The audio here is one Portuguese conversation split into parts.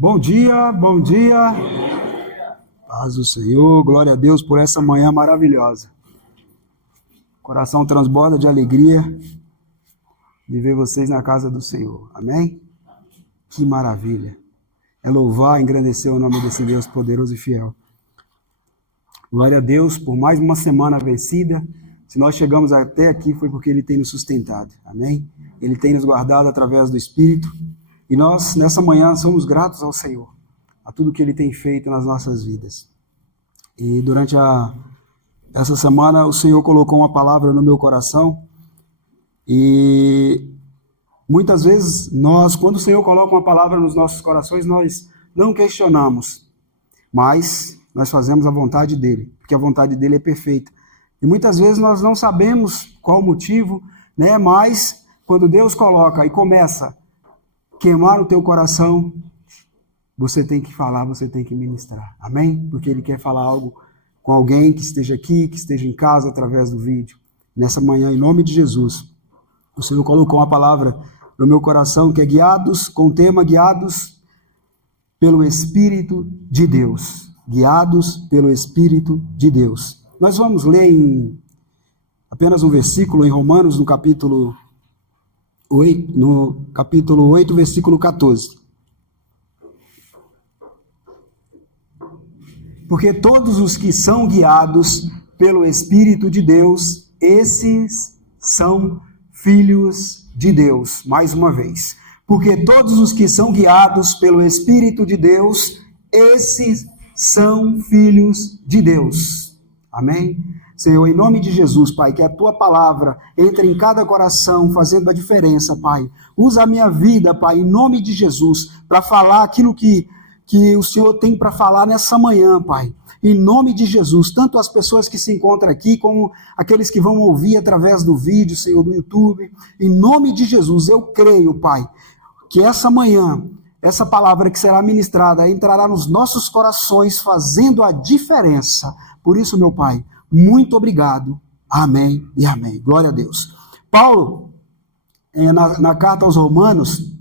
Bom dia, bom dia. Paz do Senhor, glória a Deus por essa manhã maravilhosa. O coração transborda de alegria de ver vocês na casa do Senhor. Amém? Que maravilha. É louvar, engrandecer o nome desse Deus poderoso e fiel. Glória a Deus por mais uma semana vencida. Se nós chegamos até aqui foi porque Ele tem nos sustentado. Amém? Ele tem nos guardado através do Espírito. E nós, nessa manhã, somos gratos ao Senhor, a tudo que Ele tem feito nas nossas vidas. E durante essa semana, o Senhor colocou uma palavra no meu coração. E muitas vezes, quando o Senhor coloca uma palavra nos nossos corações, nós não questionamos, mas nós fazemos a vontade dEle, porque a vontade dEle é perfeita. E muitas vezes nós não sabemos qual o motivo, né? Mas quando Deus coloca e começa queimar no teu coração, você tem que falar, você tem que ministrar. Amém? Porque Ele quer falar algo com alguém que esteja aqui, que esteja em casa através do vídeo. Nessa manhã, em nome de Jesus, o Senhor colocou uma palavra no meu coração que é com o tema guiados pelo Espírito de Deus. Guiados pelo Espírito de Deus. Nós vamos ler em apenas um versículo em Romanos, no capítulo 8, versículo 14. Porque todos os que são guiados pelo Espírito de Deus, esses são filhos de Deus. Mais uma vez. Porque todos os que são guiados pelo Espírito de Deus, esses são filhos de Deus. Amém? Senhor, em nome de Jesus, Pai, que a Tua palavra entre em cada coração, fazendo a diferença, Pai. Usa a minha vida, Pai, em nome de Jesus, para falar aquilo que o Senhor tem para falar nessa manhã, Pai. Em nome de Jesus, tanto as pessoas que se encontram aqui, como aqueles que vão ouvir através do vídeo, Senhor, do YouTube. Em nome de Jesus, eu creio, Pai, que essa manhã, essa palavra que será ministrada, entrará nos nossos corações, fazendo a diferença. Por isso, meu Pai, muito obrigado. Amém e amém. Glória a Deus. Paulo, na carta aos Romanos,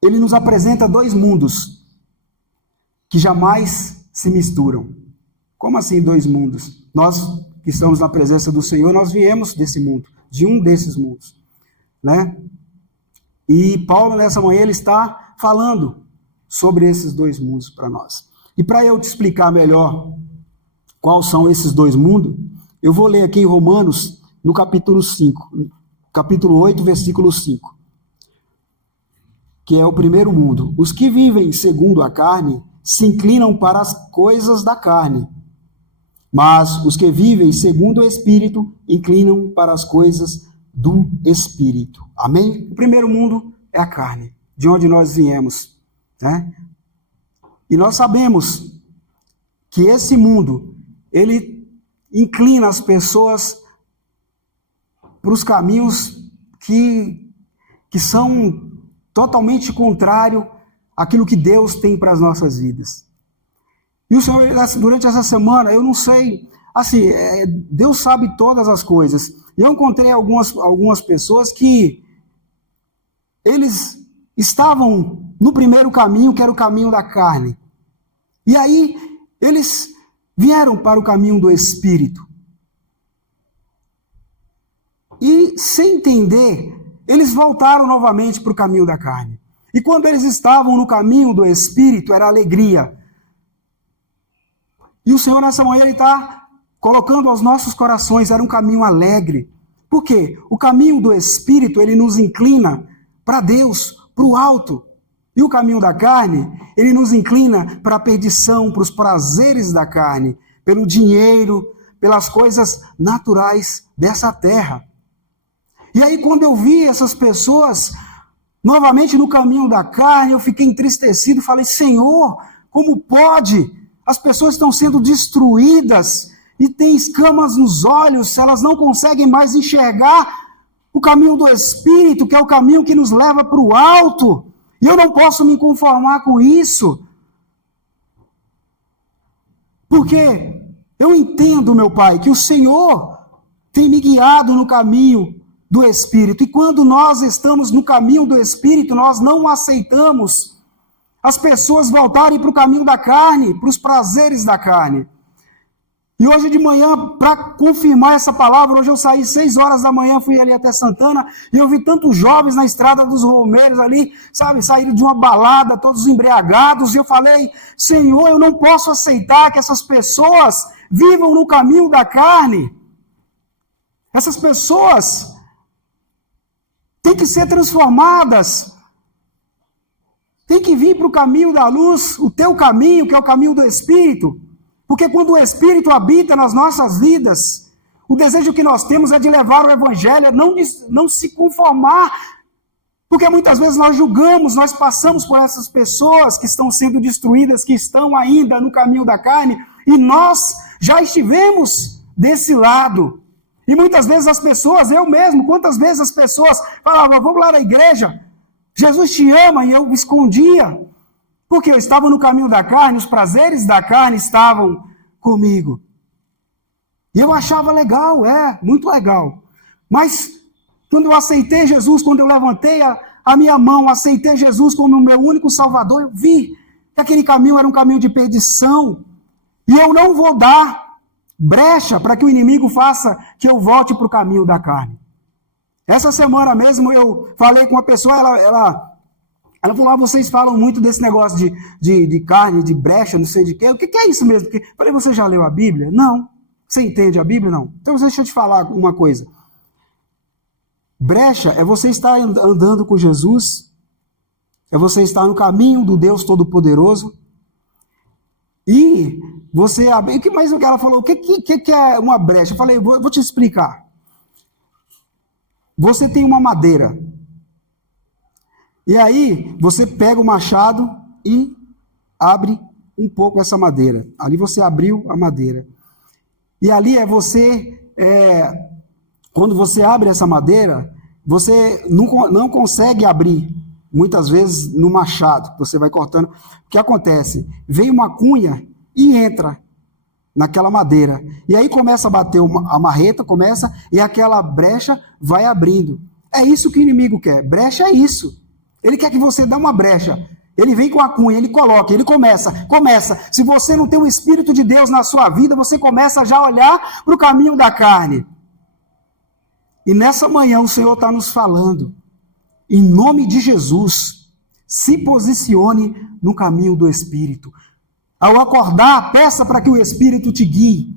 ele nos apresenta dois mundos que jamais se misturam. Como assim dois mundos? Nós que estamos na presença do Senhor, nós viemos desse mundo, de um desses mundos, né? E Paulo, nessa manhã, ele está falando sobre esses dois mundos para nós. E para eu te explicar melhor quais são esses dois mundos, eu vou ler aqui em Romanos, no capítulo 8, versículo 5, que é o primeiro mundo. Os que vivem segundo a carne se inclinam para as coisas da carne, mas os que vivem segundo o Espírito inclinam para as coisas do Espírito. Amém? O primeiro mundo é a carne, de onde nós viemos, né? E nós sabemos que esse mundo, ele inclina as pessoas para os caminhos que são totalmente contrários àquilo que Deus tem para as nossas vidas. E o Senhor, durante essa semana, eu não sei, assim, Deus sabe todas as coisas. E eu encontrei algumas pessoas que eles estavam no primeiro caminho, que era o caminho da carne. E aí, eles vieram para o caminho do Espírito. E, sem entender, eles voltaram novamente para o caminho da carne. E quando eles estavam no caminho do Espírito, era alegria. E o Senhor, nessa manhã, Ele está colocando aos nossos corações, era um caminho alegre. Por quê? O caminho do Espírito, ele nos inclina para Deus, para o alto. E o caminho da carne, ele nos inclina para a perdição, para os prazeres da carne, pelo dinheiro, pelas coisas naturais dessa terra. E aí, quando eu vi essas pessoas novamente no caminho da carne, eu fiquei entristecido, falei, Senhor, como pode? As pessoas estão sendo destruídas e têm escamas nos olhos, elas não conseguem mais enxergar o caminho do Espírito, que é o caminho que nos leva para o alto. E eu não posso me conformar com isso. Porque eu entendo, meu Pai, que o Senhor tem me guiado no caminho do Espírito. E quando nós estamos no caminho do Espírito, nós não aceitamos as pessoas voltarem para o caminho da carne, para os prazeres da carne. E hoje de manhã, para confirmar essa palavra, hoje eu saí 6 horas da manhã, fui ali até Santana, e eu vi tantos jovens na estrada dos Romeiros ali, sabe, saíram de uma balada, todos embriagados, e eu falei, Senhor, eu não posso aceitar que essas pessoas vivam no caminho da carne. Essas pessoas têm que ser transformadas, têm que vir para o caminho da luz, o teu caminho, que é o caminho do Espírito. Porque quando o Espírito habita nas nossas vidas, o desejo que nós temos é de levar o Evangelho, não se conformar. Porque muitas vezes nós julgamos, nós passamos por essas pessoas que estão sendo destruídas, que estão ainda no caminho da carne, e nós já estivemos desse lado. E muitas vezes as pessoas, eu mesmo, quantas vezes as pessoas falavam, vamos lá na igreja, Jesus te ama, e eu me escondia. Porque eu estava no caminho da carne, os prazeres da carne estavam comigo. E eu achava legal, muito legal. Mas quando eu aceitei Jesus, quando eu levantei a minha mão, aceitei Jesus como o meu único Salvador, eu vi que aquele caminho era um caminho de perdição. E eu não vou dar brecha para que o inimigo faça que eu volte para o caminho da carne. Essa semana mesmo eu falei com uma pessoa, ela falou, vocês falam muito desse negócio de carne, de brecha, não sei de quê. O que é isso mesmo? Eu falei, você já leu a Bíblia? Não. Você entende a Bíblia? Não. Então deixa eu te falar uma coisa. Brecha é você estar andando com Jesus, é você estar no caminho do Deus Todo-Poderoso, e você abre... O que mais ela falou? O que é uma brecha? Eu falei, vou te explicar. Você tem uma madeira. E aí, você pega o machado e abre um pouco essa madeira. Ali você abriu a madeira. E ali quando você abre essa madeira, você não consegue abrir, muitas vezes, no machado, você vai cortando. O que acontece? Vem uma cunha e entra naquela madeira. E aí começa a bater a marreta, e aquela brecha vai abrindo. É isso que o inimigo quer. Brecha é isso. Ele quer que você dê uma brecha. Ele vem com a cunha, ele coloca, ele começa. Se você não tem o Espírito de Deus na sua vida, você começa a já olhar para o caminho da carne. E nessa manhã o Senhor está nos falando, em nome de Jesus, se posicione no caminho do Espírito. Ao acordar, peça para que o Espírito te guie.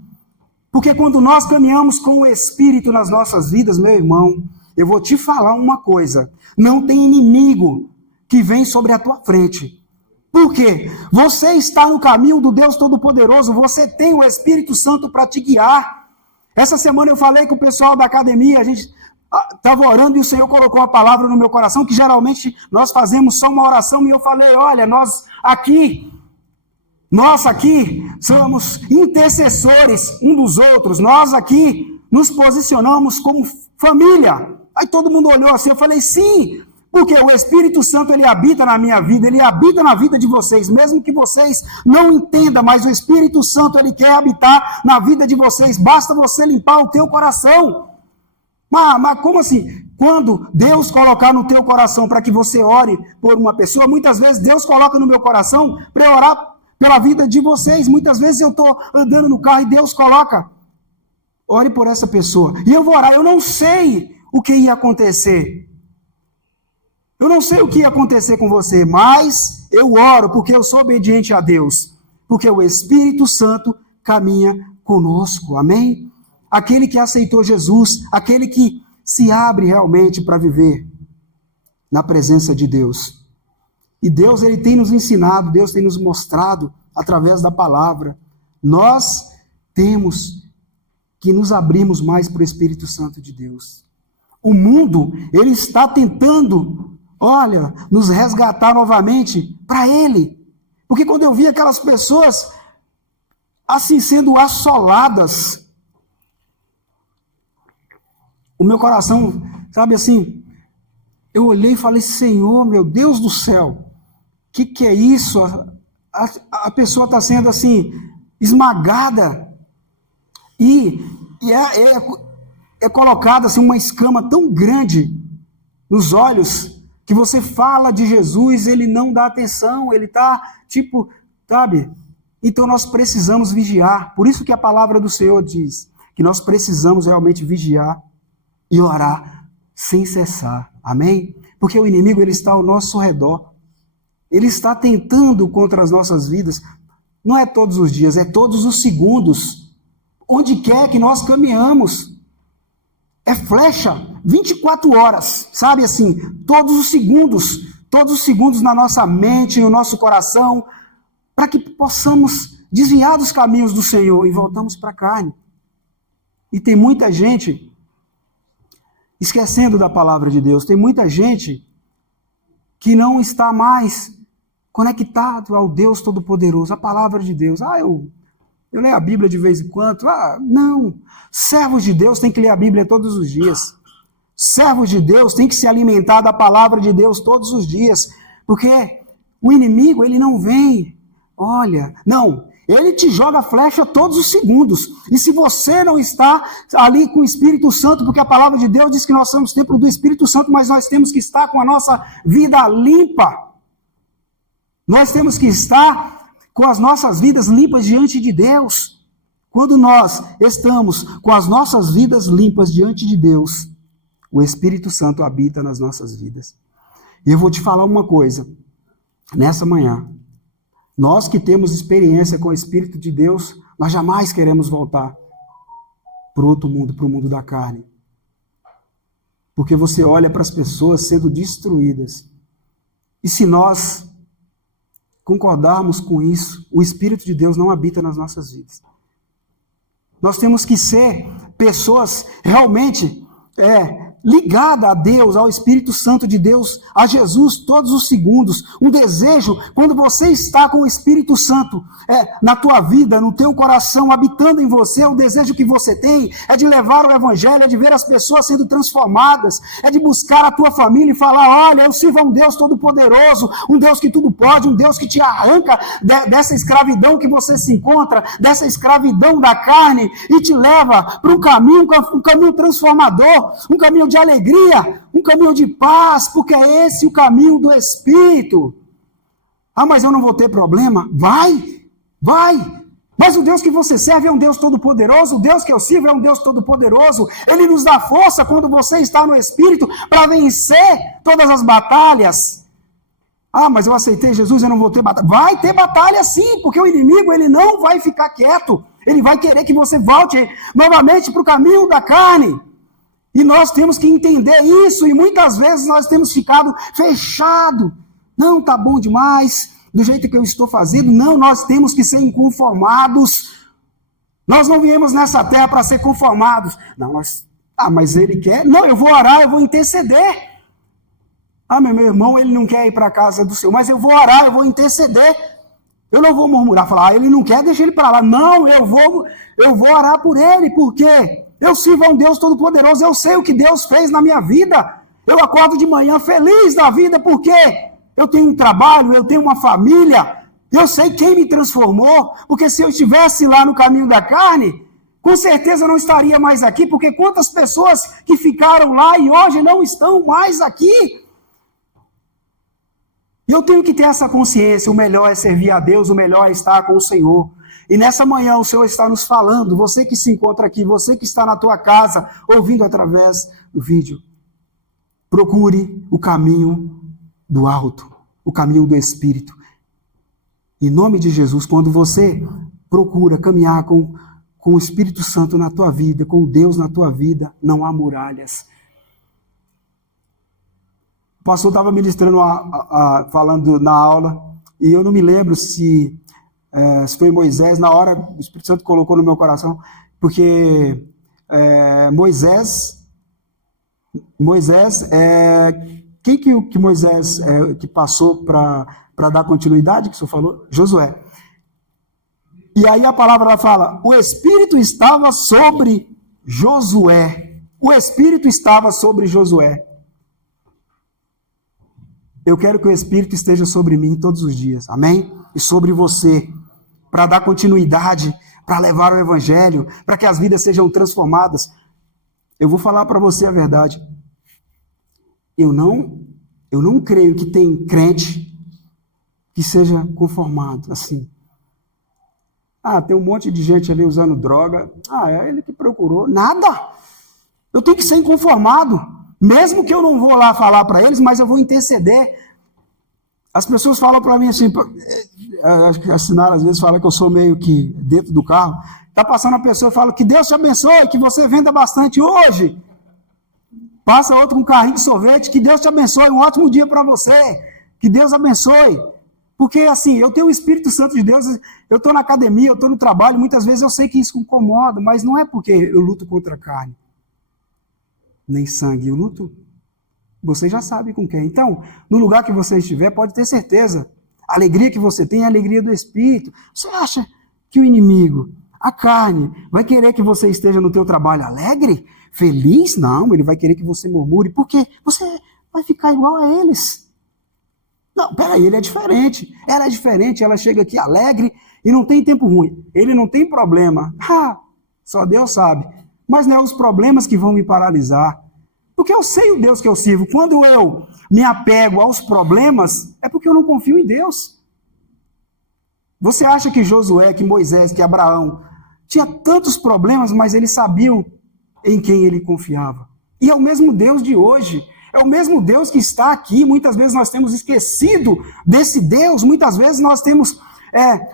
Porque quando nós caminhamos com o Espírito nas nossas vidas, meu irmão, eu vou te falar uma coisa. Não tem inimigo que vem sobre a tua frente. Por quê? Você está no caminho do Deus Todo-Poderoso. Você tem o Espírito Santo para te guiar. Essa semana eu falei com o pessoal da academia. A gente estava orando e o Senhor colocou uma palavra no meu coração, que geralmente nós fazemos só uma oração. E eu falei, olha, nós aqui somos intercessores um dos outros. Nós aqui nos posicionamos como família. Aí todo mundo olhou assim, eu falei, sim, porque o Espírito Santo, ele habita na minha vida, ele habita na vida de vocês, mesmo que vocês não entendam, mas o Espírito Santo, ele quer habitar na vida de vocês, basta você limpar o teu coração. Mas como assim? Quando Deus colocar no teu coração para que você ore por uma pessoa, muitas vezes Deus coloca no meu coração para eu orar pela vida de vocês, muitas vezes eu estou andando no carro e Deus coloca, ore por essa pessoa, e eu vou orar, eu não sei o que ia acontecer. Eu não sei o que ia acontecer com você, mas eu oro porque eu sou obediente a Deus. Porque o Espírito Santo caminha conosco, amém? Aquele que aceitou Jesus, aquele que se abre realmente para viver na presença de Deus. E Deus, ele tem nos ensinado, Deus tem nos mostrado através da palavra. Nós temos que nos abrirmos mais para o Espírito Santo de Deus. O mundo, ele está tentando, nos resgatar novamente para ele. Porque quando eu vi aquelas pessoas assim sendo assoladas, o meu coração, sabe assim, eu olhei e falei, Senhor, meu Deus do céu, que é isso? A pessoa está sendo assim, esmagada, e é colocada assim, uma escama tão grande nos olhos, que você fala de Jesus, ele não dá atenção, ele está tipo, sabe? Então nós precisamos vigiar. Por isso que a palavra do Senhor diz que nós precisamos realmente vigiar e orar sem cessar. Amém? Porque o inimigo ele está ao nosso redor. Ele está tentando contra as nossas vidas. Não é todos os dias, é todos os segundos. Onde quer que nós caminhamos. É flecha, 24 horas, sabe assim, todos os segundos na nossa mente, no nosso coração, para que possamos desviar dos caminhos do Senhor e voltamos para a carne. E tem muita gente esquecendo da palavra de Deus, tem muita gente que não está mais conectado ao Deus Todo-Poderoso, a palavra de Deus. Eu leio a Bíblia de vez em quando. Não. Servos de Deus têm que ler a Bíblia todos os dias. Servos de Deus têm que se alimentar da palavra de Deus todos os dias. Porque o inimigo, ele não vem. Ele te joga flecha todos os segundos. E se você não está ali com o Espírito Santo, porque a palavra de Deus diz que nós somos templo do Espírito Santo, mas nós temos que estar com a nossa vida limpa. Nós temos que estar com as nossas vidas limpas diante de Deus. Quando nós estamos com as nossas vidas limpas diante de Deus, o Espírito Santo habita nas nossas vidas. E eu vou te falar uma coisa, nessa manhã, nós que temos experiência com o Espírito de Deus, nós jamais queremos voltar para o outro mundo, para o mundo da carne. Porque você olha para as pessoas sendo destruídas. E se nós concordarmos com isso, o Espírito de Deus não habita nas nossas vidas. Nós temos que ser pessoas realmente ligadas a Deus, ao Espírito Santo de Deus, a Jesus todos os segundos. Um desejo, quando você está com o Espírito Santo na tua vida, no teu coração, habitando em você, o desejo que você tem é de levar o Evangelho, é de ver as pessoas sendo transformadas, é de buscar a tua família e falar, olha, eu sirvo a um Deus Todo-Poderoso, um Deus que tudo pode, um Deus que te arranca dessa escravidão que você se encontra, dessa escravidão da carne e te leva para um caminho transformador, um caminho de alegria, um caminho de paz, porque é esse o caminho do Espírito. Mas eu não vou ter problema? Vai! Mas o Deus que você serve é um Deus todo-poderoso, o Deus que eu sirvo é um Deus todo-poderoso. Ele nos dá força quando você está no Espírito para vencer todas as batalhas. Mas eu aceitei Jesus, eu não vou ter batalha. Vai ter batalha sim, porque o inimigo ele não vai ficar quieto. Ele vai querer que você volte novamente para o caminho da carne. E nós temos que entender isso, e muitas vezes nós temos ficado fechados. Não, tá bom demais, do jeito que eu estou fazendo. Não, nós temos que ser inconformados. Nós não viemos nessa terra para ser conformados. Mas ele quer. Não, eu vou orar, eu vou interceder. Meu irmão, ele não quer ir para a casa do Senhor, mas eu vou orar, eu vou interceder. Eu não vou murmurar, falar, ele não quer, deixa ele para lá. Não, eu vou orar por ele, por quê? Eu sirvo a um Deus Todo-Poderoso, eu sei o que Deus fez na minha vida. Eu acordo de manhã feliz da vida, porque eu tenho um trabalho, eu tenho uma família, eu sei quem me transformou, porque se eu estivesse lá no caminho da carne, com certeza eu não estaria mais aqui, porque quantas pessoas que ficaram lá e hoje não estão mais aqui. E eu tenho que ter essa consciência, o melhor é servir a Deus, o melhor é estar com o Senhor. E nessa manhã o Senhor está nos falando, você que se encontra aqui, você que está na tua casa, ouvindo através do vídeo, procure o caminho do alto, o caminho do Espírito. Em nome de Jesus, quando você procura caminhar com o Espírito Santo na tua vida, com Deus na tua vida, não há muralhas. O pastor estava ministrando, falando na aula, e eu não me lembro se foi Moisés, na hora o Espírito Santo colocou no meu coração, porque Moisés, quem que Moisés que passou para dar continuidade, que o senhor falou? Josué. E aí a palavra ela fala, o Espírito estava sobre Josué. O Espírito estava sobre Josué. Eu quero que o Espírito esteja sobre mim todos os dias, amém? E sobre você, para dar continuidade, para levar o Evangelho, para que as vidas sejam transformadas. Eu vou falar para você a verdade. Eu não Eu não creio que tem crente que seja conformado assim. Tem um monte de gente ali usando droga. É ele que procurou. Nada. Eu tenho que ser inconformado. Mesmo que eu não vou lá falar para eles, mas eu vou interceder. As pessoas falam para mim assim, acho que a Sinara às vezes fala que eu sou meio que dentro do carro. Está passando a pessoa e fala que Deus te abençoe, que você venda bastante hoje. Passa outro com um carrinho de sorvete, que Deus te abençoe, um ótimo dia para você. Que Deus abençoe. Porque assim, eu tenho o Espírito Santo de Deus, eu estou na academia, eu estou no trabalho, muitas vezes eu sei que isso incomoda, mas não é porque eu luto contra a carne, nem sangue, eu luto, você já sabe com quem. Então, no lugar que você estiver, pode ter certeza, a alegria que você tem é a alegria do Espírito. Você acha que o inimigo, a carne, vai querer que você esteja no teu trabalho alegre, feliz? Não, ele vai querer que você murmure, porque você vai ficar igual a eles. Não, peraí, ele é diferente. Ela é diferente, ela chega aqui alegre e não tem tempo ruim. Ele não tem problema. Só Deus sabe. Mas não é os problemas que vão me paralisar. Porque eu sei o Deus que eu sirvo. Quando eu me apego aos problemas, é porque eu não confio em Deus. Você acha que Josué, que Moisés, que Abraão tinha tantos problemas, mas eles sabiam em quem ele confiava. E é o mesmo Deus de hoje. É o mesmo Deus que está aqui. Muitas vezes nós temos esquecido desse Deus. Muitas vezes nós temos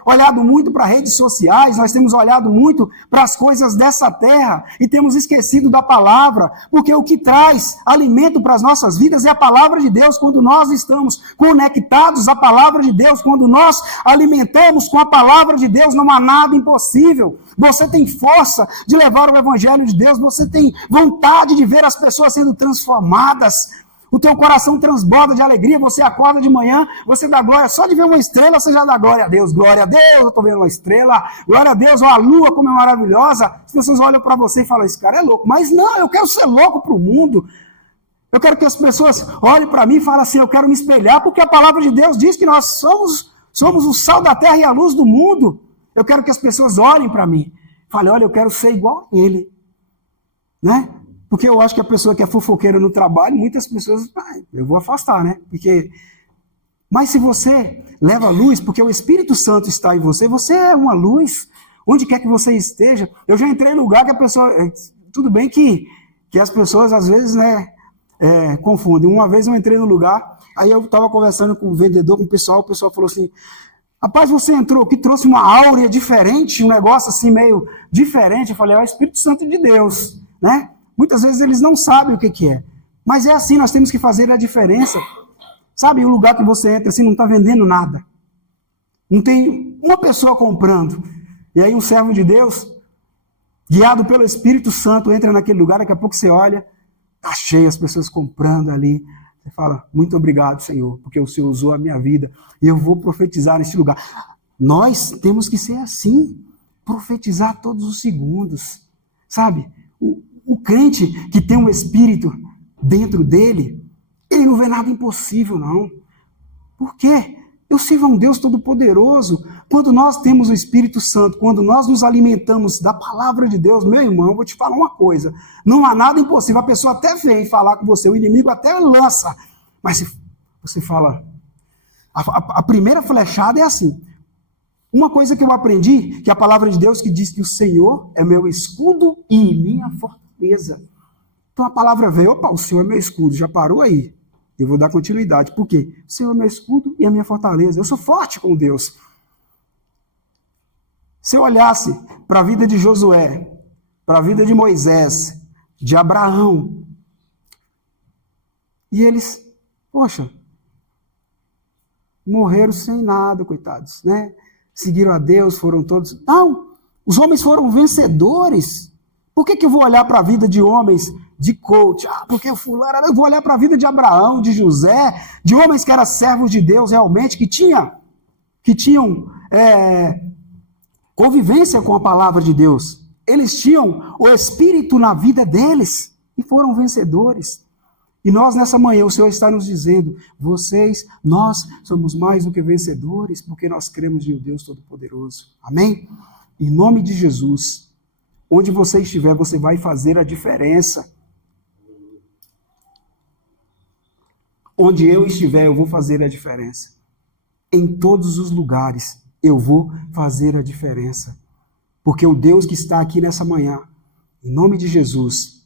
olhado muito para redes sociais, nós temos olhado muito para as coisas dessa terra e temos esquecido da palavra, porque o que traz alimento para as nossas vidas é a palavra de Deus. Quando nós estamos conectados à palavra de Deus, quando nós alimentamos com a palavra de Deus, não há nada impossível. Você tem força de levar o evangelho de Deus, você tem vontade de ver as pessoas sendo transformadas. O teu coração transborda de alegria, você acorda de manhã, você dá glória, só de ver uma estrela você já dá glória a Deus, eu estou vendo uma estrela, glória a Deus, a lua como é maravilhosa. As pessoas olham para você e falam, esse cara é louco, mas não, eu quero ser louco para o mundo, eu quero que as pessoas olhem para mim e falem assim, eu quero me espelhar, porque a palavra de Deus diz que nós somos o sal da terra e a luz do mundo. Eu quero que as pessoas olhem para mim, falem, olha, eu quero ser igual a ele, né? Porque eu acho que a pessoa que é fofoqueira no trabalho, muitas pessoas, eu vou afastar, né? Mas se você leva a luz, porque o Espírito Santo está em você, você é uma luz, onde quer que você esteja. Eu já entrei em lugar que a pessoa, tudo bem que as pessoas às vezes, né, confundem. Uma vez eu entrei no lugar, aí eu estava conversando com o vendedor, com o pessoal falou assim, rapaz, você entrou aqui, trouxe uma áurea diferente, um negócio assim meio diferente. Eu falei, é o Espírito Santo de Deus, né? Muitas vezes eles não sabem o que é. Mas é assim, nós temos que fazer a diferença. Sabe, o lugar que você entra assim, não está vendendo nada. Não tem uma pessoa comprando. E aí um servo de Deus, guiado pelo Espírito Santo, entra naquele lugar, daqui a pouco você olha, está cheio, as pessoas comprando ali. Você fala, muito obrigado, Senhor, porque o Senhor usou a minha vida e eu vou profetizar nesse lugar. Nós temos que ser assim, profetizar todos os segundos. Sabe, o crente que tem um Espírito dentro dele, ele não vê nada impossível, não. Por quê? Eu sirvo a um Deus Todo-Poderoso. Quando nós temos o Espírito Santo, quando nós nos alimentamos da palavra de Deus, meu irmão, eu vou te falar uma coisa, não há nada impossível. A pessoa até vem falar com você, o inimigo até lança, mas você fala, a primeira flechada é assim. Uma coisa que eu aprendi, que a palavra de Deus que diz que o Senhor é meu escudo e minha fortaleza. Então a palavra veio, opa, o Senhor é meu escudo, já parou aí. Eu vou dar continuidade. Por quê? O Senhor é meu escudo e a minha fortaleza. Eu sou forte com Deus. Se eu olhasse para a vida de Josué, para a vida de Moisés, de Abraão, e eles, poxa, morreram sem nada, coitados, né? Seguiram a Deus, foram todos... Não, os homens foram vencedores. Por que eu vou olhar para a vida de homens de coach? Porque eu vou olhar para a vida de Abraão, de José, de homens que eram servos de Deus realmente, que tinham convivência com a palavra de Deus. Eles tinham o Espírito na vida deles e foram vencedores. E nós, nessa manhã, o Senhor está nos dizendo, nós somos mais do que vencedores, porque nós cremos em um Deus Todo-Poderoso. Amém? Em nome de Jesus, onde você estiver, você vai fazer a diferença. Onde eu estiver, eu vou fazer a diferença. Em todos os lugares, eu vou fazer a diferença. Porque o Deus que está aqui nessa manhã, em nome de Jesus,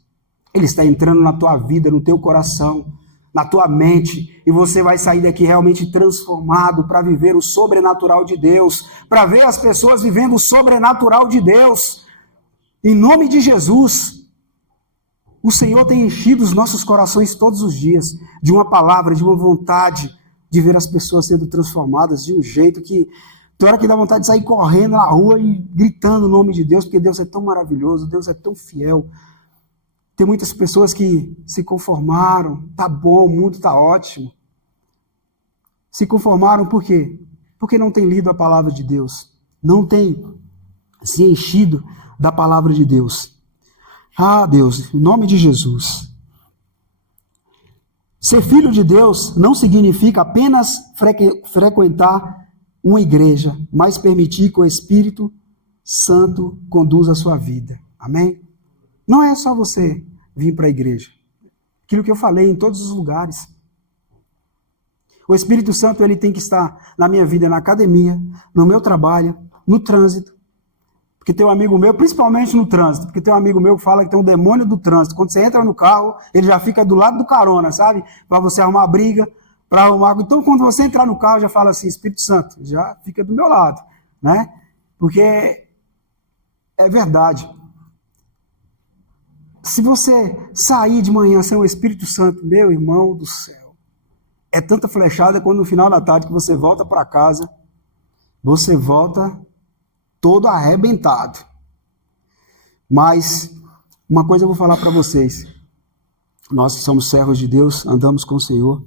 Ele está entrando na tua vida, no teu coração, na tua mente, e você vai sair daqui realmente transformado para viver o sobrenatural de Deus, para ver as pessoas vivendo o sobrenatural de Deus. Em nome de Jesus, o Senhor tem enchido os nossos corações todos os dias de uma palavra, de uma vontade de ver as pessoas sendo transformadas de um jeito que tem hora que dá vontade de sair correndo na rua e gritando o nome de Deus, porque Deus é tão maravilhoso, Deus é tão fiel. Tem muitas pessoas que se conformaram, tá bom, o mundo tá ótimo. Se conformaram por quê? Porque não tem lido a palavra de Deus, não tem se enchido da palavra de Deus. Ah, Deus, em nome de Jesus. Ser filho de Deus não significa apenas frequentar uma igreja, mas permitir que o Espírito Santo conduza a sua vida. Amém? Não é só você vir para a igreja. Aquilo que eu falei em todos os lugares. O Espírito Santo ele tem que estar na minha vida, na academia, no meu trabalho, no trânsito. Porque tem um amigo meu, principalmente no trânsito, porque tem um amigo meu que fala que tem um demônio do trânsito. Quando você entra no carro, ele já fica do lado do carona, sabe? Para você arrumar briga, para arrumar... Então, quando você entrar no carro, já fala assim, Espírito Santo, já fica do meu lado, né? Porque é verdade. Se você sair de manhã sem o Espírito Santo, meu irmão do céu, é tanta flechada quando no final da tarde que você volta para casa, você volta todo arrebentado. Mas uma coisa eu vou falar para vocês. Nós que somos servos de Deus, andamos com o Senhor.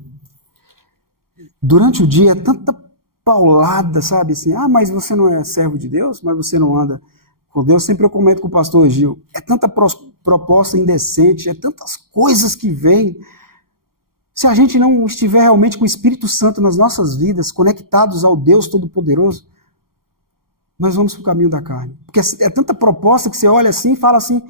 Durante o dia é tanta paulada, sabe? Assim, mas você não é servo de Deus? Mas você não anda com Deus? Sempre eu comento com o pastor Gil. É tanta proposta indecente, é tantas coisas que vêm. Se a gente não estiver realmente com o Espírito Santo nas nossas vidas, conectados ao Deus Todo-Poderoso, nós vamos para o caminho da carne. Porque é tanta proposta que você olha assim e fala assim...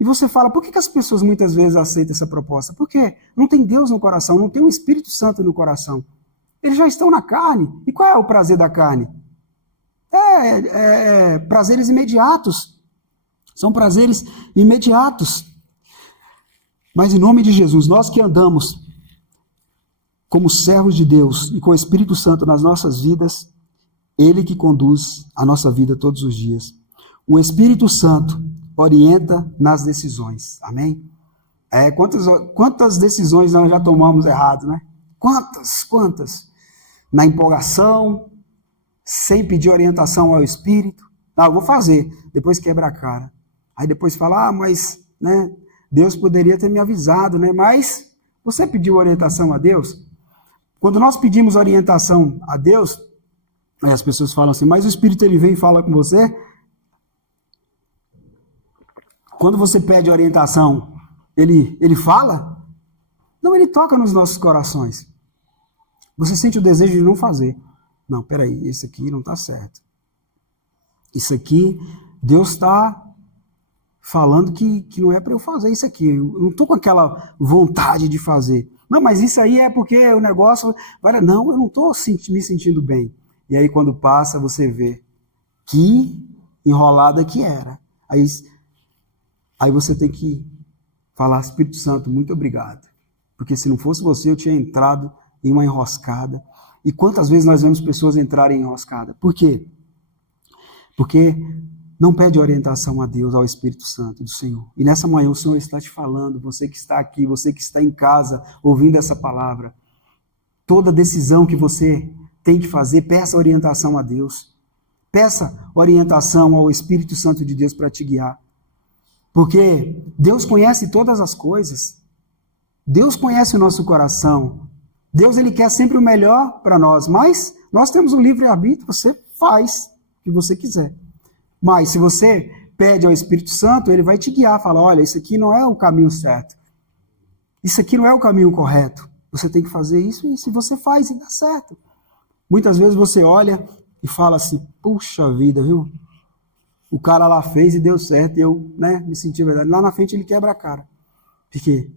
E você fala, por que as pessoas muitas vezes aceitam essa proposta? Porque não tem Deus no coração, não tem o Espírito Santo no coração. Eles já estão na carne. E qual é o prazer da carne? Prazeres imediatos. São prazeres imediatos. Mas em nome de Jesus, nós que andamos como servos de Deus e com o Espírito Santo nas nossas vidas, Ele que conduz a nossa vida todos os dias. O Espírito Santo orienta nas decisões. Amém? Quantas decisões nós já tomamos errado, né? Quantas? Na empolgação, sem pedir orientação ao Espírito. Eu vou fazer. Depois quebra a cara. Aí depois fala, mas né, Deus poderia ter me avisado, né? Mas você pediu orientação a Deus? Quando nós pedimos orientação a Deus, as pessoas falam assim, mas o Espírito ele vem e fala com você? Quando você pede orientação, ele fala? Não, ele toca nos nossos corações. Você sente o desejo de não fazer. Não, peraí, esse aqui não está certo. Isso aqui, Deus está falando que não é para eu fazer isso aqui. Eu não estou com aquela vontade de fazer. Não, mas isso aí é porque o negócio... Não, eu não estou me sentindo bem. E aí quando passa, você vê que enrolada que era. Aí você tem que falar, Espírito Santo, muito obrigado. Porque se não fosse você, eu tinha entrado em uma enroscada. E quantas vezes nós vemos pessoas entrarem em enroscada? Por quê? Porque não pede orientação a Deus, ao Espírito Santo do Senhor. E nessa manhã o Senhor está te falando, você que está aqui, você que está em casa, ouvindo essa palavra. Toda decisão que você tem que fazer, peça orientação a Deus. Peça orientação ao Espírito Santo de Deus para te guiar. Porque Deus conhece todas as coisas. Deus conhece o nosso coração. Deus ele quer sempre o melhor para nós. Mas nós temos um livre-arbítrio. Você faz o que você quiser. Mas se você pede ao Espírito Santo, ele vai te guiar. Fala, olha, isso aqui não é o caminho certo. Isso aqui não é o caminho correto. Você tem que fazer isso e se você faz e dá certo. Muitas vezes você olha e fala assim, puxa vida, viu? O cara lá fez e deu certo, e eu me senti verdade. Lá na frente ele quebra a cara. Por quê?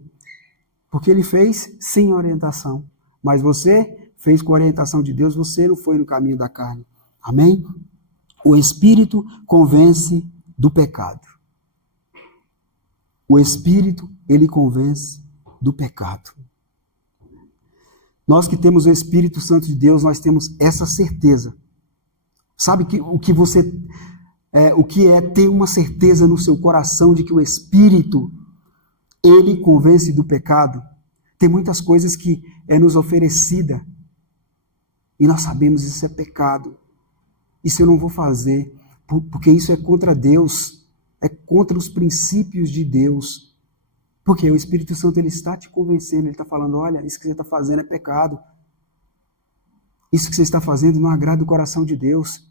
Porque ele fez sem orientação. Mas você fez com a orientação de Deus, você não foi no caminho da carne. Amém? O Espírito convence do pecado. O Espírito, ele convence do pecado. Nós que temos o Espírito Santo de Deus, nós temos essa certeza. Sabe o que é ter uma certeza no seu coração de que o Espírito, ele convence do pecado? Tem muitas coisas que é nos oferecida e nós sabemos isso é pecado. Isso eu não vou fazer, porque isso é contra Deus, é contra os princípios de Deus. Porque o Espírito Santo ele está te convencendo, ele está falando, olha, isso que você está fazendo é pecado. Isso que você está fazendo não agrada o coração de Deus.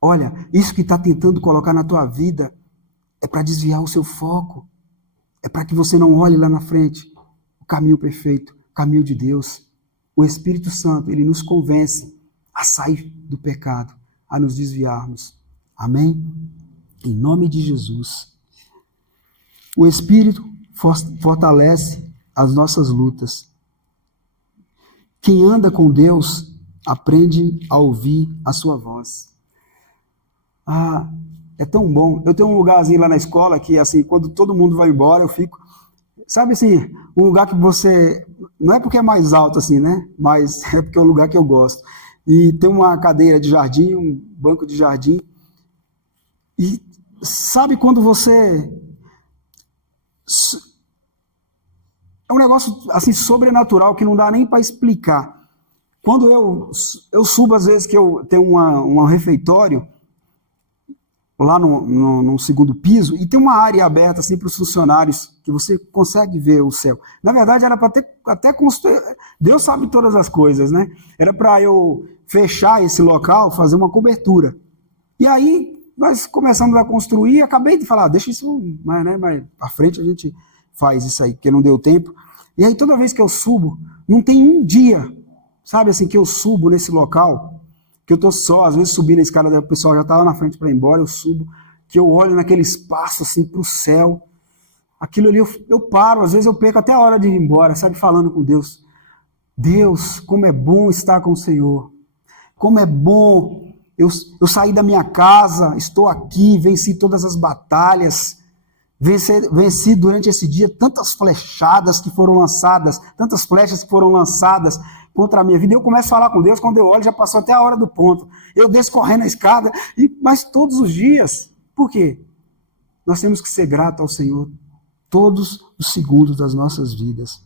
Olha, isso que está tentando colocar na tua vida é para desviar o seu foco. É para que você não olhe lá na frente o caminho perfeito, o caminho de Deus. O Espírito Santo, ele nos convence a sair do pecado, a nos desviarmos. Amém? Em nome de Jesus. O Espírito fortalece as nossas lutas. Quem anda com Deus aprende a ouvir a sua voz. Ah, é tão bom. Eu tenho um lugarzinho lá na escola que, assim, quando todo mundo vai embora, eu fico... Sabe assim, um lugar que você... Não é porque é mais alto assim, né? Mas é porque é um lugar que eu gosto. E tem uma cadeira de jardim, um banco de jardim. E sabe quando você... É um negócio assim sobrenatural que não dá nem para explicar. Quando eu subo, às vezes, que eu tenho um refeitório lá no segundo piso, e tem uma área aberta assim, para os funcionários, que você consegue ver o céu. Na verdade, era para ter até construir. Deus sabe todas as coisas, né? Era para eu fechar esse local, fazer uma cobertura. E aí, nós começamos a construir, acabei de falar, deixa isso mais, né? Mais para frente a gente faz isso aí, porque não deu tempo. E aí, toda vez que eu subo, não tem um dia, sabe assim, que eu subo nesse local, que eu tô só, às vezes subindo a escada, o pessoal já tá lá na frente para ir embora, eu subo, que eu olho naquele espaço assim para o céu, aquilo ali eu paro, às vezes eu perco até a hora de ir embora, sabe, falando com Deus. Deus, como é bom estar com o Senhor, como é bom, eu saí da minha casa, estou aqui, venci todas as batalhas, venci durante esse dia tantas flechadas que foram lançadas, tantas flechas que foram lançadas contra a minha vida. Eu começo a falar com Deus, quando eu olho, já passou até a hora do ponto. Eu desço correndo a escada, mas todos os dias. Por quê? Nós temos que ser gratos ao Senhor todos os segundos das nossas vidas.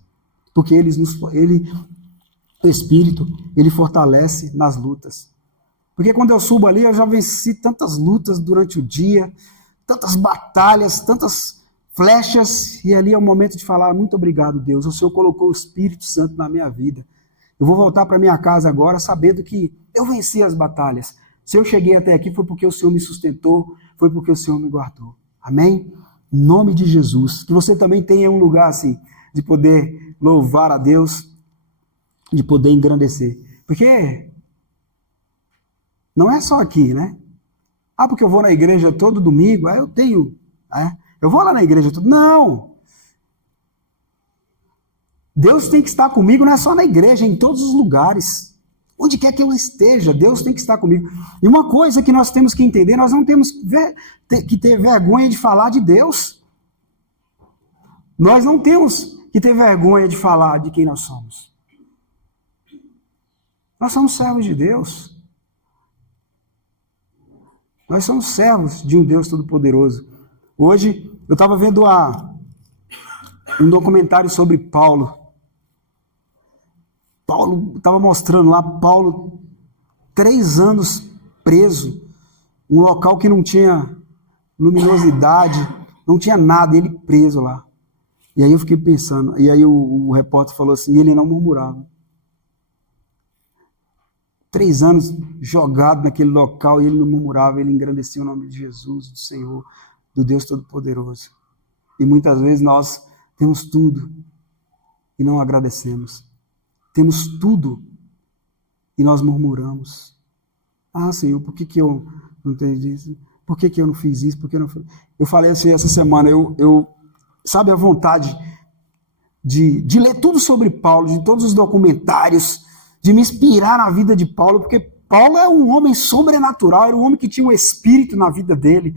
Porque o Espírito, ele fortalece nas lutas. Porque quando eu subo ali, eu já venci tantas lutas durante o dia, tantas batalhas, tantas flechas, e ali é o momento de falar, muito obrigado, Deus, o Senhor colocou o Espírito Santo na minha vida. Eu vou voltar para minha casa agora sabendo que eu venci as batalhas. Se eu cheguei até aqui foi porque o Senhor me sustentou, foi porque o Senhor me guardou. Amém? Em nome de Jesus. Que você também tenha um lugar assim, de poder louvar a Deus, de poder engrandecer. Porque não é só aqui, né? Ah, porque eu vou na igreja todo domingo, eu tenho... eu vou lá na igreja todo... Não! Deus tem que estar comigo, não é só na igreja, é em todos os lugares. Onde quer que eu esteja, Deus tem que estar comigo. E uma coisa que nós temos que entender, nós não temos que ter vergonha de falar de Deus. Nós não temos que ter vergonha de falar de quem nós somos. Nós somos servos de Deus. Nós somos servos de um Deus Todo-Poderoso. Hoje, eu estava vendo um documentário sobre Paulo. Paulo estava mostrando lá, Paulo, 3 anos preso, um local que não tinha luminosidade, não tinha nada, ele preso lá. E aí eu fiquei pensando, e aí o repórter falou assim, ele não murmurava. 3 anos jogado naquele local, e ele não murmurava, ele engrandecia o nome de Jesus, do Senhor, do Deus Todo-Poderoso. E muitas vezes nós temos tudo e não agradecemos. Temos tudo e nós murmuramos. Ah, Senhor, por que eu não tenho isso? Por que eu não fiz isso? Por que eu não fiz... Eu falei assim essa semana, sabe a vontade de ler tudo sobre Paulo, de todos os documentários, de me inspirar na vida de Paulo, porque Paulo é um homem sobrenatural, era um homem que tinha um espírito na vida dele.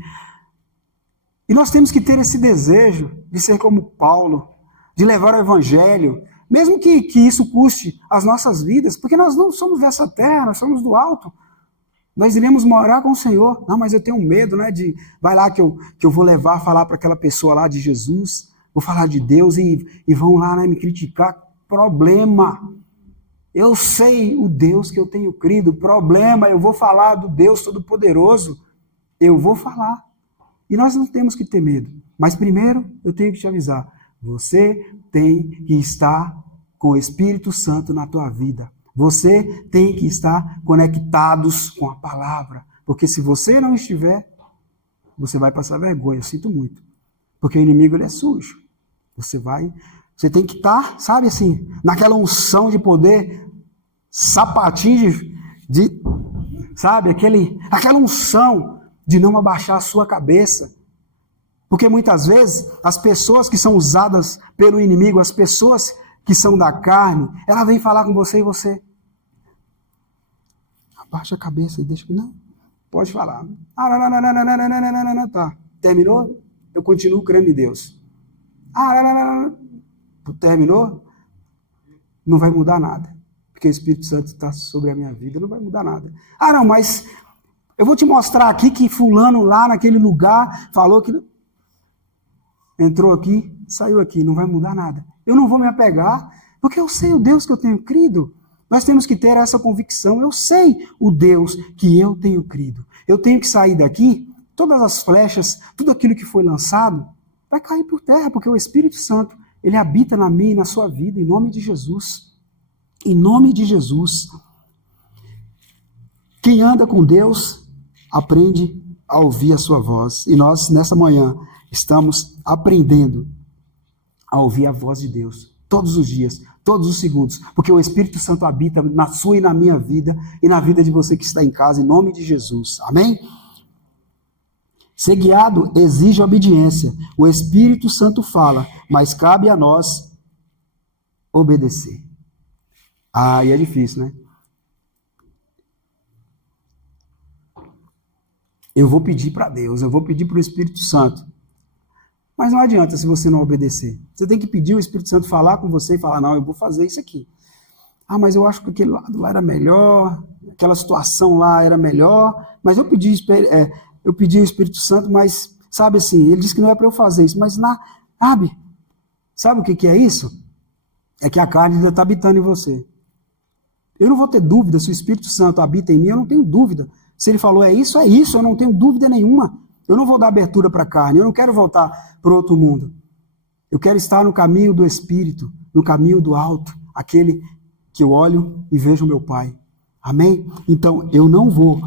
E nós temos que ter esse desejo de ser como Paulo, de levar o evangelho, mesmo que isso custe as nossas vidas, porque nós não somos dessa terra, nós somos do alto. Nós iremos morar com o Senhor. Não, mas eu tenho medo, né? Vai lá que eu vou falar para aquela pessoa lá de Jesus, vou falar de Deus e vão lá, né, me criticar. Problema. Eu sei o Deus que eu tenho crido. Problema, eu vou falar do Deus Todo-Poderoso. Eu vou falar. E nós não temos que ter medo. Mas primeiro, eu tenho que te avisar. Você tem que estar com o Espírito Santo na tua vida. Você tem que estar conectados com a palavra. Porque se você não estiver, você vai passar vergonha. Eu sinto muito. Porque o inimigo ele é sujo. Você tem que estar, sabe assim, naquela unção de poder, sapatinho sabe, aquela unção de não abaixar a sua cabeça. Porque muitas vezes as pessoas que são usadas pelo inimigo, as pessoas que são da carne, ela vem falar com você e você abaixa a cabeça e deixa que não, pode falar. Não, tá. Terminou? Eu continuo crendo em Deus. Terminou? Não vai mudar nada. Porque o Espírito Santo está sobre a minha vida, não vai mudar nada. Não, mas eu vou te mostrar aqui que fulano lá naquele lugar falou que entrou aqui, saiu aqui, não vai mudar nada. Eu não vou me apegar, porque eu sei o Deus que eu tenho crido. Nós temos que ter essa convicção. Eu sei o Deus que eu tenho crido. Eu tenho que sair daqui, todas as flechas, tudo aquilo que foi lançado, vai cair por terra, porque o Espírito Santo, ele habita na minha e na sua vida, em nome de Jesus. Em nome de Jesus. Quem anda com Deus, aprende a ouvir a sua voz. E nós, nessa manhã, estamos aprendendo a ouvir a voz de Deus. Todos os dias, todos os segundos. Porque o Espírito Santo habita na sua e na minha vida, e na vida de você que está em casa, em nome de Jesus. Amém? Ser guiado exige obediência. O Espírito Santo fala, mas cabe a nós obedecer. E é difícil, né? Eu vou pedir para Deus, eu vou pedir para o Espírito Santo. Mas não adianta se você não obedecer. Você tem que pedir o Espírito Santo falar com você e falar, não, eu vou fazer isso aqui. Mas eu acho que aquele lado lá era melhor, aquela situação lá era melhor, mas eu pedi o Espírito Santo, mas, sabe assim, ele disse que não é para eu fazer isso, mas sabe o que é isso? É que a carne ainda está habitando em você. Eu não vou ter dúvida se o Espírito Santo habita em mim, eu não tenho dúvida. Se ele falou é isso, eu não tenho dúvida nenhuma. Eu não vou dar abertura para a carne, eu não quero voltar para outro mundo. Eu quero estar no caminho do Espírito, no caminho do alto, aquele que eu olho e vejo o meu Pai. Amém? Então, eu não vou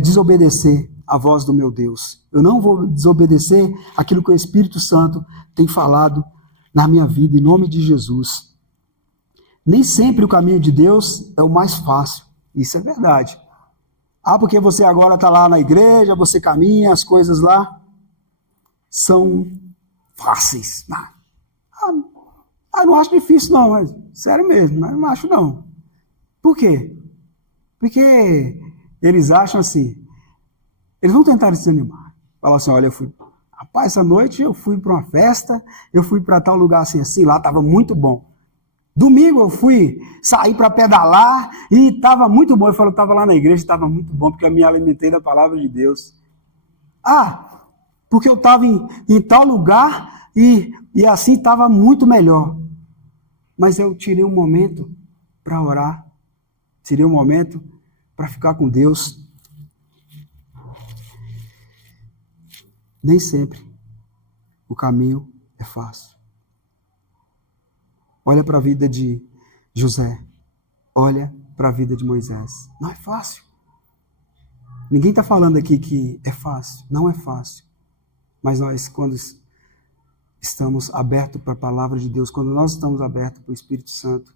desobedecer a voz do meu Deus. Eu não vou desobedecer aquilo que o Espírito Santo tem falado na minha vida, em nome de Jesus. Nem sempre o caminho de Deus é o mais fácil. Isso é verdade. Porque você agora está lá na igreja, você caminha, as coisas lá são fáceis. Não acho difícil não, mas sério mesmo, mas não acho não. Por quê? Porque eles acham assim, eles vão tentar desanimar. Falar assim, olha, essa noite eu fui para uma festa, eu fui para tal lugar assim, lá estava muito bom. Domingo eu saí para pedalar e estava muito bom. Eu falo, estava lá na igreja, estava muito bom, porque eu me alimentei da palavra de Deus. Porque eu estava em tal lugar e assim estava muito melhor. Mas eu tirei um momento para orar, tirei um momento para ficar com Deus. Nem sempre o caminho é fácil. Olha para a vida de José. Olha para a vida de Moisés. Não é fácil. Ninguém está falando aqui que é fácil. Não é fácil. Mas nós, quando estamos abertos para a palavra de Deus, quando nós estamos abertos para o Espírito Santo,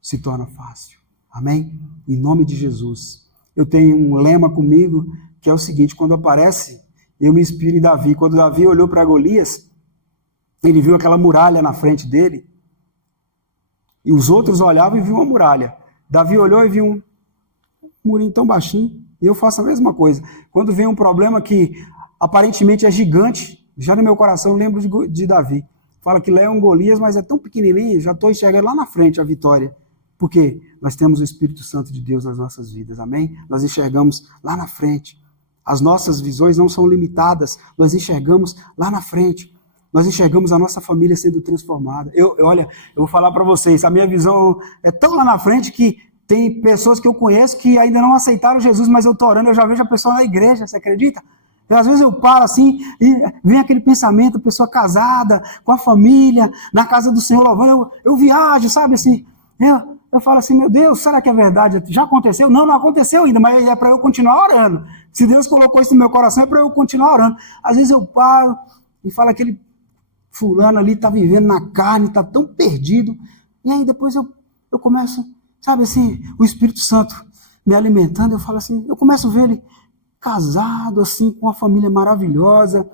se torna fácil. Amém? Em nome de Jesus. Eu tenho um lema comigo que é o seguinte, quando aparece, eu me inspiro em Davi. Quando Davi olhou para Golias, Ele viu aquela muralha na frente dele, e os outros olhavam e viam uma muralha. Davi olhou e viu um murinho tão baixinho, e eu faço a mesma coisa. Quando vem um problema que aparentemente é gigante, já no meu coração eu lembro de Davi. Fala que Leão Golias, mas é tão pequenininho, já estou enxergando lá na frente a vitória. Porque nós temos o Espírito Santo de Deus nas nossas vidas, amém? Nós enxergamos lá na frente. As nossas visões não são limitadas, nós enxergamos lá na frente. Nós enxergamos a nossa família sendo transformada. Olha, eu vou falar para vocês, a minha visão é tão lá na frente que tem pessoas que eu conheço que ainda não aceitaram Jesus, mas eu estou orando, eu já vejo a pessoa na igreja, você acredita? E às vezes eu paro assim, e vem aquele pensamento, pessoa casada, com a família, na casa do Senhor louvando, eu viajo, sabe assim, eu falo assim, meu Deus, será que é verdade? Já aconteceu? Não aconteceu ainda, mas é para eu continuar orando. Se Deus colocou isso no meu coração, é para eu continuar orando. Às vezes eu paro e falo, aquele fulano ali está vivendo na carne, está tão perdido, e aí depois eu começo, sabe assim, o Espírito Santo me alimentando, eu falo assim, eu começo a ver ele casado, assim, com uma família maravilhosa,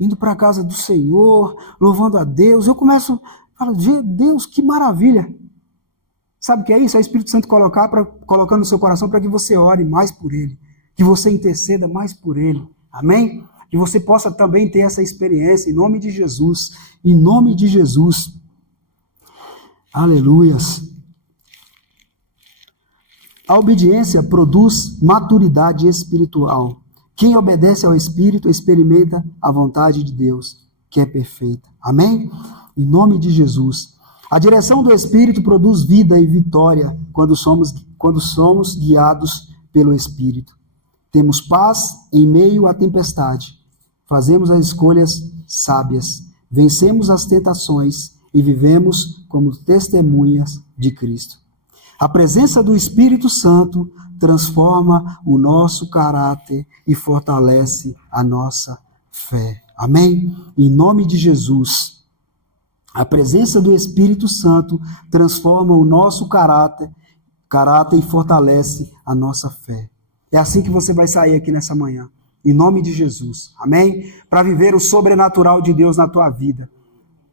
indo para a casa do Senhor, louvando a Deus. Eu começo, falo, Deus, que maravilha. Sabe o que é isso? É o Espírito Santo colocando no seu coração para que você ore mais por ele, que você interceda mais por ele. Amém? Que você possa também ter essa experiência, em nome de Jesus. Em nome de Jesus. Aleluias. A obediência produz maturidade espiritual. Quem obedece ao Espírito experimenta a vontade de Deus, que é perfeita. Amém? Em nome de Jesus. A direção do Espírito produz vida e vitória quando somos guiados pelo Espírito. Temos paz em meio à tempestade. Fazemos as escolhas sábias. Vencemos as tentações e vivemos como testemunhas de Cristo. A presença do Espírito Santo transforma o nosso caráter e fortalece a nossa fé. Amém? Em nome de Jesus. A presença do Espírito Santo transforma o nosso caráter e fortalece a nossa fé. É assim que você vai sair aqui nessa manhã. Em nome de Jesus. Amém? Para viver o sobrenatural de Deus na tua vida.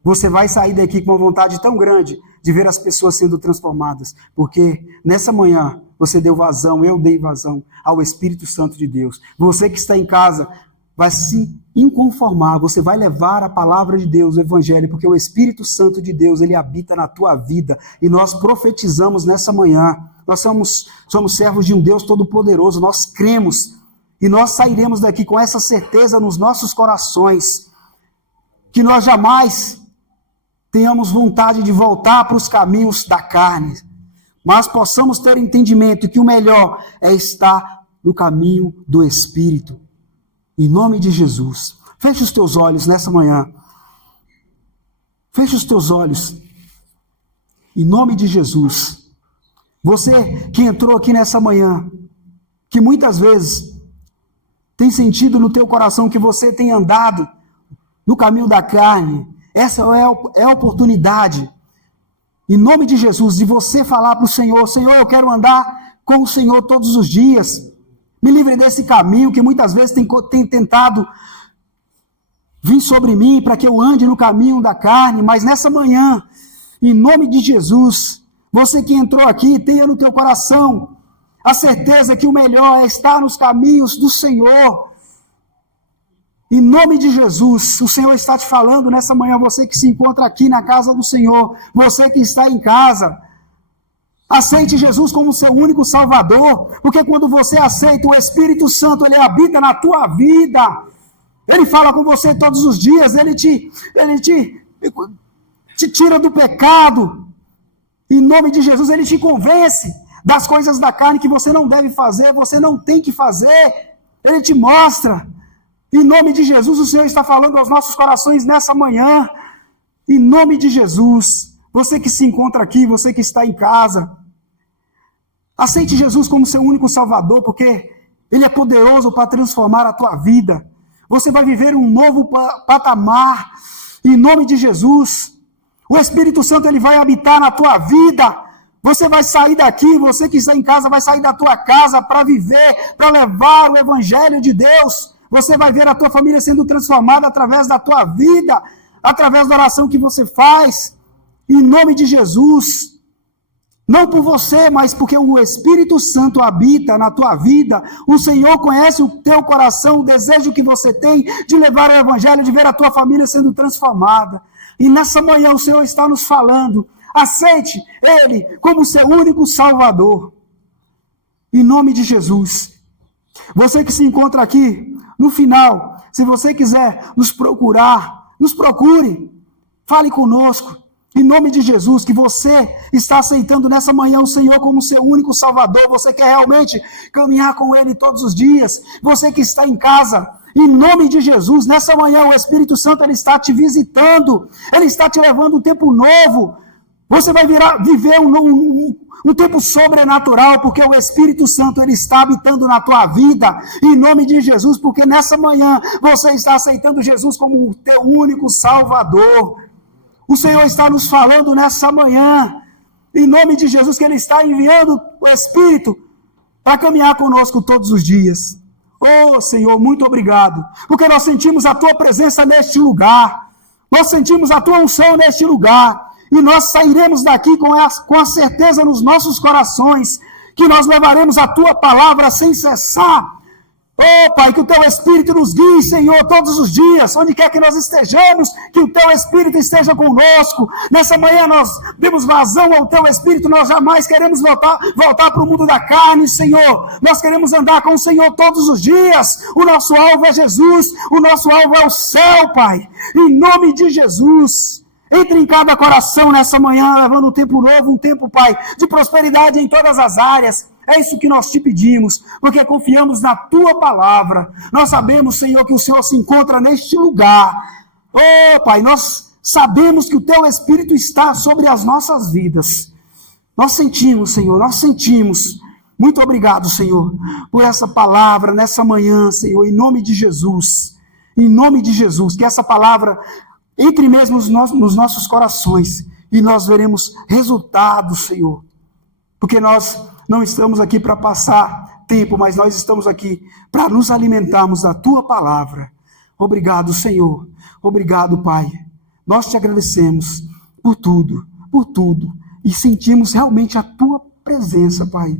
Você vai sair daqui com uma vontade tão grande de ver as pessoas sendo transformadas, porque nessa manhã você deu vazão, eu dei vazão ao Espírito Santo de Deus. Você que está em casa vai se inconformar, você vai levar a palavra de Deus, o Evangelho, porque o Espírito Santo de Deus, ele habita na tua vida, e nós profetizamos nessa manhã, nós somos servos de um Deus Todo-Poderoso, nós cremos, e nós sairemos daqui com essa certeza nos nossos corações, que nós jamais tenhamos vontade de voltar para os caminhos da carne, mas possamos ter entendimento que o melhor é estar no caminho do Espírito. Em nome de Jesus. Feche os teus olhos nessa manhã. Feche os teus olhos. Em nome de Jesus. Você que entrou aqui nessa manhã, que muitas vezes tem sentido no teu coração que você tem andado no caminho da carne, essa é a oportunidade, em nome de Jesus, de você falar para o Senhor, Senhor, eu quero andar com o Senhor todos os dias, me livre desse caminho que muitas vezes tem tentado vir sobre mim, para que eu ande no caminho da carne, mas nessa manhã, em nome de Jesus, você que entrou aqui, tenha no teu coração a certeza que o melhor é estar nos caminhos do Senhor. Em nome de Jesus, o Senhor está te falando nessa manhã, você que se encontra aqui na casa do Senhor, você que está em casa, aceite Jesus como seu único Salvador, porque quando você aceita o Espírito Santo, ele habita na tua vida, ele fala com você todos os dias, ele te tira do pecado, em nome de Jesus, ele te convence das coisas da carne que você não deve fazer, você não tem que fazer, ele te mostra. Em nome de Jesus, o Senhor está falando aos nossos corações nessa manhã. Em nome de Jesus, você que se encontra aqui, você que está em casa, aceite Jesus como seu único Salvador, porque Ele é poderoso para transformar a tua vida. Você vai viver um novo patamar, em nome de Jesus. O Espírito Santo, ele vai habitar na tua vida. Você vai sair daqui, você que está em casa, vai sair da tua casa para viver, para levar o Evangelho de Deus. Você vai ver a tua família sendo transformada através da tua vida, através da oração que você faz, em nome de Jesus. Não por você, mas porque o Espírito Santo habita na tua vida. O Senhor conhece o teu coração, o desejo que você tem de levar o Evangelho, de ver a tua família sendo transformada. E nessa manhã o Senhor está nos falando, aceite Ele como seu único Salvador. Em nome de Jesus. Você que se encontra aqui, no final, se você quiser nos procurar, nos procure, fale conosco. Em nome de Jesus, que você está aceitando nessa manhã o Senhor como seu único Salvador, você quer realmente caminhar com Ele todos os dias, você que está em casa, em nome de Jesus, nessa manhã o Espírito Santo ele está te visitando, Ele está te levando um tempo novo, você vai viver um tempo sobrenatural, porque o Espírito Santo ele está habitando na tua vida, em nome de Jesus, porque nessa manhã você está aceitando Jesus como o teu único Salvador. O Senhor está nos falando nessa manhã, em nome de Jesus, que Ele está enviando o Espírito para caminhar conosco todos os dias. Oh, Senhor, muito obrigado, porque nós sentimos a Tua presença neste lugar, nós sentimos a Tua unção neste lugar, e nós sairemos daqui com a certeza nos nossos corações, que nós levaremos a Tua palavra sem cessar. Oh, Pai, que o Teu Espírito nos guie, Senhor, todos os dias, onde quer que nós estejamos, que o Teu Espírito esteja conosco. Nessa manhã nós demos vazão ao Teu Espírito, nós jamais queremos voltar para o mundo da carne, Senhor. Nós queremos andar com o Senhor todos os dias. O nosso alvo é Jesus, o nosso alvo é o céu, Pai. Em nome de Jesus. Entre em cada coração nessa manhã, levando um tempo novo, um tempo, Pai, de prosperidade em todas as áreas. É isso que nós te pedimos, porque confiamos na Tua palavra. Nós sabemos, Senhor, que o Senhor se encontra neste lugar. Oh, Pai, nós sabemos que o Teu Espírito está sobre as nossas vidas. Nós sentimos, Senhor, nós sentimos. Muito obrigado, Senhor, por essa palavra nessa manhã, Senhor, em nome de Jesus. Em nome de Jesus, que essa palavra entre mesmo nos nossos corações e nós veremos resultados, Senhor. Porque nós não estamos aqui para passar tempo, mas nós estamos aqui para nos alimentarmos da Tua palavra. Obrigado, Senhor. Obrigado, Pai. Nós te agradecemos por tudo, e sentimos realmente a Tua presença, Pai.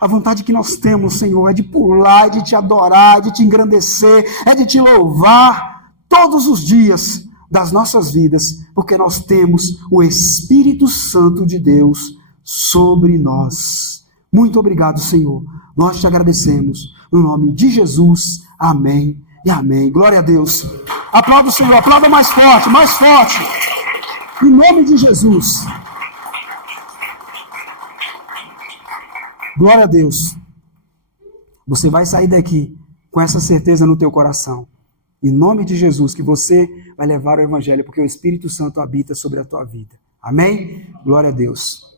A vontade que nós temos, Senhor, é de pular, é de te adorar, é de te engrandecer, é de te louvar todos os dias das nossas vidas, porque nós temos o Espírito Santo de Deus sobre nós. Muito obrigado, Senhor. Nós te agradecemos. No nome de Jesus. Amém e amém. Glória a Deus. Aplauda o Senhor. Aplauda mais forte, mais forte. Em nome de Jesus. Glória a Deus. Você vai sair daqui com essa certeza no teu coração. Em nome de Jesus, que você vai levar o Evangelho, porque o Espírito Santo habita sobre a tua vida. Amém? Glória a Deus.